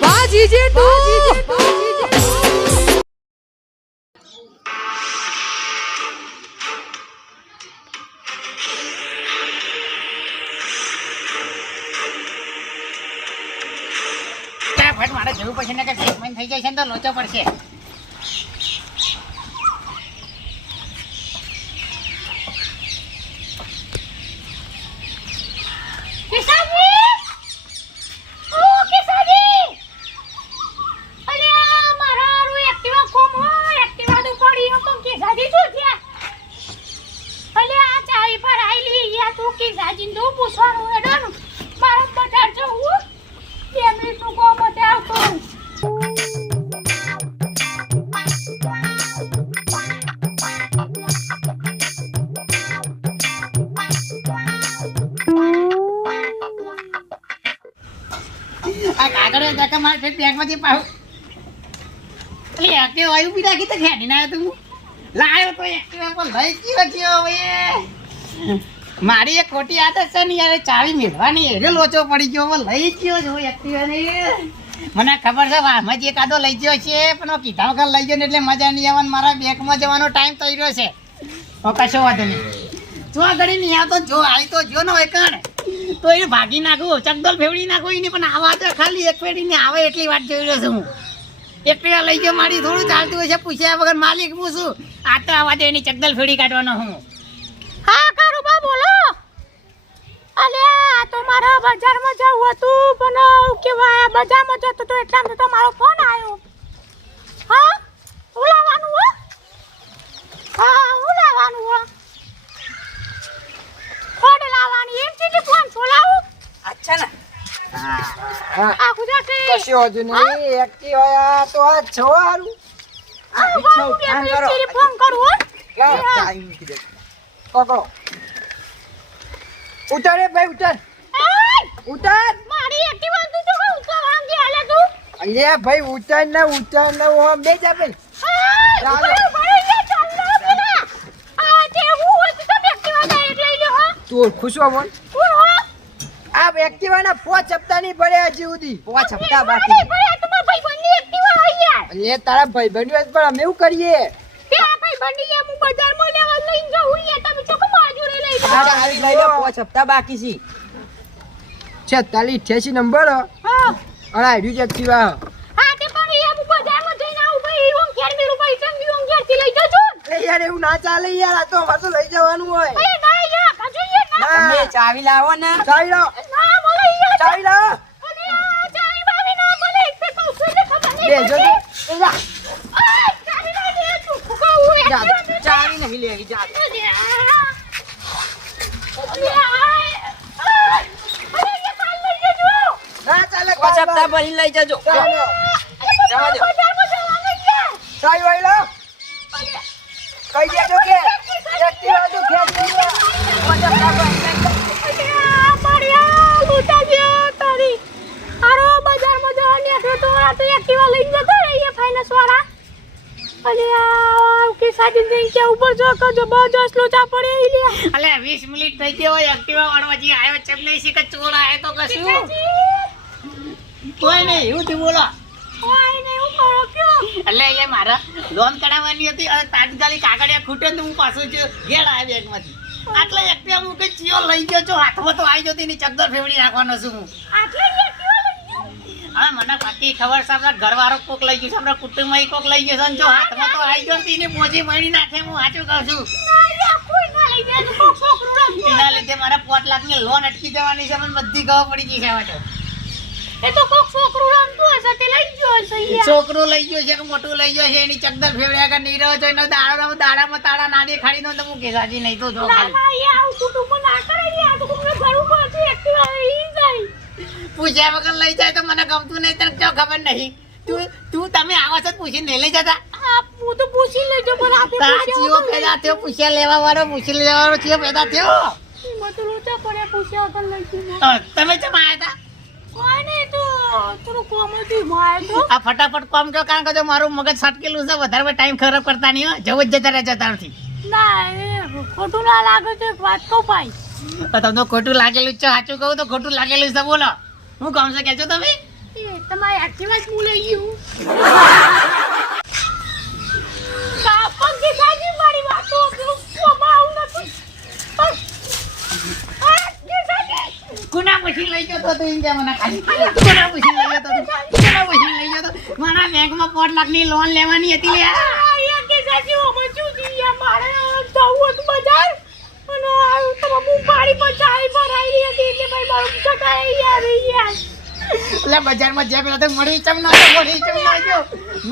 વાહ જીજે તું મારે જવું પડશે ને કે થઈ જાય છે ને તો લોચો પડશે કિસાજી ઓ કિસાજી અરે આ મારા હારું એક્ટિવા કોમ હોય એક્ટિવા તો પડી હો તો કિસાજી શું થયા અલે આ ચાવી પર આઈલી યા તું કિસાજી નું પૂછવાનું હેડવાનું. મારો બજાર જવું હું મિનિટ શું કોમ હતો આવતો રહું. આ કાગળ મારે ફેર પાછું. એટલે એક્ટિવ બી રાખી તો ખેડીને આવ્યો તું. લાવ્યો તો એક્ટિવા પર લઈ ગયો હવે. મારી એક ખોટી આદત છે ને યાર, ચાવી મેળવાની એટલે લોચો પડી ગયો લઈ ગયો છો એક્ટિવાને મને ખબર છે, વાહમાં જ એકાદો લઈ ગયો છે, પણ કીધા વગર લઈ ગયો ને એટલે મજા નહીં આવવાની મારા બેંકમાં જવાનો ટાઈમ થઈ રહ્યો છે. તો કશો વાંધો નહીં. જો આગળ નહીં આવતો, જો આવી તો જો ને હોય કણ. તો એને ભાગી નાખું, ચકદલ ફેવડી નાખું એની, પણ આવા તો ખાલી એક પેઢી ને આવે એટલી વાત જોઈ રહ્યો છું હું. એકટીવા લઈ ગયો મારી, થોડું ચાલતું હોય છે, પૂછ્યા વગર માલિક પૂછું. આ તો આવા દે એની ચકદલ ફેડી કાઢવાનો હું. હા કારુબા બોલો. અલે આ તો મારા બજારમાં જવું હતું પણ કેવાય બજારમાં જતો તો એટલા તો તમારો ફોન આવ્યો. હા હું લાવવાનું હો. હા હું લાવવાનું હો. ફોન લાવવાની એમ છે કે ફોન છોલાવું? અચ્છા ને. આ ગુજરાતી. કશો હજુ નહીં એક્ટિવ હોય તો આ છો હારું આ ફોન કરું હો. લાવ, મૂકી દે. પકડો ઉતાર ભાઈ ઉતાર! ઉતાર. મારી એક્ટિવા તું તો કહું તો વાંગી હાલે તું? અલ્યા ભાઈ ઉતાર ને ઉતાર ને હું બે જા ભાઈ જે તો તમે એક્ટિવા direct લઈ લો, હો. તું ખુશો બોલ. આ એક્ટિવા ના પાંચ હપ્તા ની પડે હજી સુધી. પોચ હપ્તા બાકી. ભાઈ. અલ્યા તારા ભાઈ બન્યું પણ અમે એવું કરીએ? બે આ ભાઈબંધની એમ હું બજારમાં લેવા લઈને જાઉં યાર, તમે ચોખ્ખો મજૂરી લઈ જાઓ. હા, આવી લઈ લો, પાંચ હપ્તા બાકી છે. છેતાલીસ અઠ્યાસી નંબર. અને આડ્યું જ એક્ટિવા યાર એવું ના ચાલે યાર આ તો અમારે તો લઈ જવાનું હોય. તમે ચાવી લાવો ને. ચાવી લો ના, બોલો ચાવી લો અને આ ચાવી બાવી ના મળે, એક ફેર કહું છું એટલે ખબર નહીં બેજો પડતી. તો. એ લા. આ ચાવી ના દે, તું ફૂંકાવું જા, એકદમ. ચાવી નહીં લેવી જા. લઈ જજો. ના ચાલે પાંચ કાલ હપ્તા બાર. ભરી લઈ જજો ચાવી લો. જવા દો. બજારમાં જવાનું યાર. ચાવી વાળી લો અરે, કહી દેજો તો એક લીધા. પાંચ લઈ જાઓ. અરે, આ માર્યા, લૂંટા ગયા તારી. હારો, બજારમાં જવા નીકળ્યો તો આ તો એક્ટિવા લઈને જતો રહીએ ફાઇનાન્સ વાળા અરે આ કે સાજી જઈને કે ઉપર જો કે જબરજસ્ત લોચા પડે ઈ લે. અલે વીસ મિનિટ થઈ ગઈ હોય એક્ટિવા વાળવાજી આવ્યો છે નહીં કે ચોર આયો તો કશું? કોઈ નહીં એવું તું બોલો. કોઈ નહીં હું કરો કયો? એટલે એ મારા લોન કઢાવવાની હતી અને તાત્કાલિક કાગળિયા ખૂટે તો હું પાછું જ ઘેર આવ્યો બેગમાંથી આટલે એક્ટિવા હું કઈ ચિયો લઈ ગયો છો? હાથમાં તો આવી જતી ની ચક્કર ફેવડી રાખવાનો છું હું. આટલે જ એક્ટિવા લઈ ગયો હવે મને પાકી ખબર છે આપણા ઘરવાળો કોક લઈ ગયો છે આપણા કુટુંબમાં કોક લઈ ગયો છે જો હાથમાં તો આવી ગયો ને એને મોજી મળી નાખે હું સાચું કહું છું. ના ના એના લીધે મારે પાંચ લાખની લોન અટકી જવાની છે મને બધી ખબર પડી ગઈ છે હવે એ તો કોક છોકરું રમતું હશે તે લઈ ગયો હશે છોકરું લઈ ગયો છે કે મોટું લઈ ગયો છે એની ચકદર ફેવડ્યા કે નહીં રહ્યો છો એનો દાડા દાડામાં તાળા ના દેખાડી દો તો હું કેસાજી નહીં તો જો ખાલી ના આવું કુટુંબ ના કરે તો પડશે એક્ટિવા પૂછ્યા વગર લઈ જાય તો મને ગમતું નહીં તને ક્યાં ખબર નહીં? તું તું તમે આવો છો પૂછી નહીં લઈ જતા? આ હું તો પૂછી લેજો પણ આ તા ચિયો પેદા થયો પૂછ્યા લેવા વાળો પૂછી લેવા વાળો ચિયો પેદા થયો? તમે ચમ આયા હતા? તો તો. આ ફટાફટ કોમ કયો કારણ કે જો મારું મગજ સટકેલું છે વધારે ટાઈમ ખરાબ કરતા નહીં જવું જ જતા રહેજો તારથી. ના ખોટું ના લાગે છે વાત કહું ભાઈ. તો તમને ખોટું લાગેલું છે સાચું કહું તો ખોટું લાગેલું છે બોલો. હું કામ છે કહેજો તમે. તમારી જ હું લઈ ગયું ગુના પછી લઈ ગયો તો તું મને ખાલી ગુના પછી લઈ ગયો તો ગુના પછી લઈ ગયો તો. મારા બેંકમાં પાંચ લાખની લોન લેવાની હતી લે આ કે સાજી ઓમાં મારે જવું હતું બજાર અને આ તમારા મું પાડી પર ભરાઈ હતી એટલે ભાઈ મારું સકાય યાર યાર. એટલે બજારમાં જ્યાં પેલા તો મળી ચમ ના મળી ચમ ના જો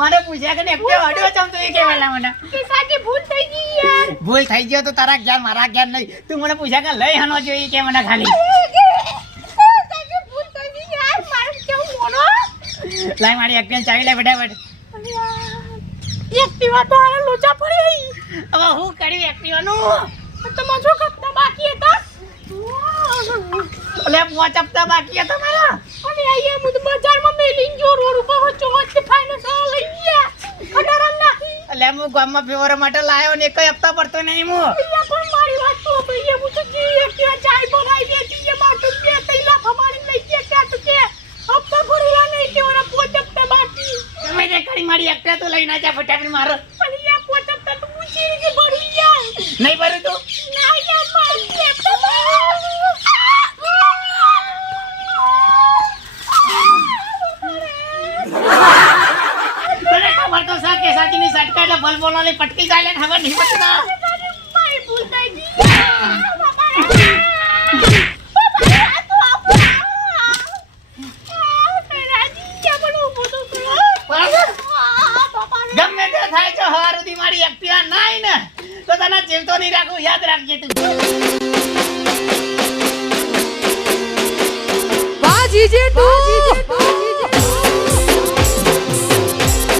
મારે પૂછ્યા કે એકટે અડ્યો ચમ તું એ કહેવાલા મને. કે સાચી ભૂલ થઈ ગઈ યાર. ભૂલ થઈ ગયો તો તારા જ્ઞાન મારા જ્ઞાન નહીં. તું મને પૂછ્યા કે લઈ હનો જોઈએ કે મને ખાલી. લાઈ મારી એકદમ ચાવી લે ફટાફટ. એક્ટિવા તો આને લોચા પડી હવે હું કરી એક્ટિવાનું તમારા જો કપતા બાકી હતા? અલે પાંચ હપ્તા બાકી હતા મારા? અને અહીંયા હું તો બજારમાં મેલીન જો રોડ ઉપર વચ્ચો વચ્ચે ફાઇનાન્સ લઈ ગયા. ખટારામ નાખી. એટલે હું ગામમાં ફેવર માટે લાયો ને એક હપ્તા પડતો નહીં હું અહીંયા પણ મારી વાત તો ભઈએ હું તો જી એક્ટિવા ચાય બનાવી દેતી જે માટું કે તૈલા ફમાડી લઈ ગયા ક્યાં તો કે. હપ્તા ભરેલા નહીં કે ઓરા પોચ હપ્તા બાકી. તમે જે કરી મારી એકટા તો લઈને જા ફટાફટ મારો અને અહીંયા પોચ હપ્તા તો પૂછી કે ભરી ગયા નહીં ભરું તું ના યાર મારી હપ્તા તને ખબર તો છે કે સાચીની સટકા એટલે બલ બોલવાની પટકી જાય ને ખબર નહીં થઈ ગમે તે થાય છે હવાર સુધી મારી એકટીવા નાઈ ને તો તને ચિંતો નહીં રાખું યાદ રાખજે તું.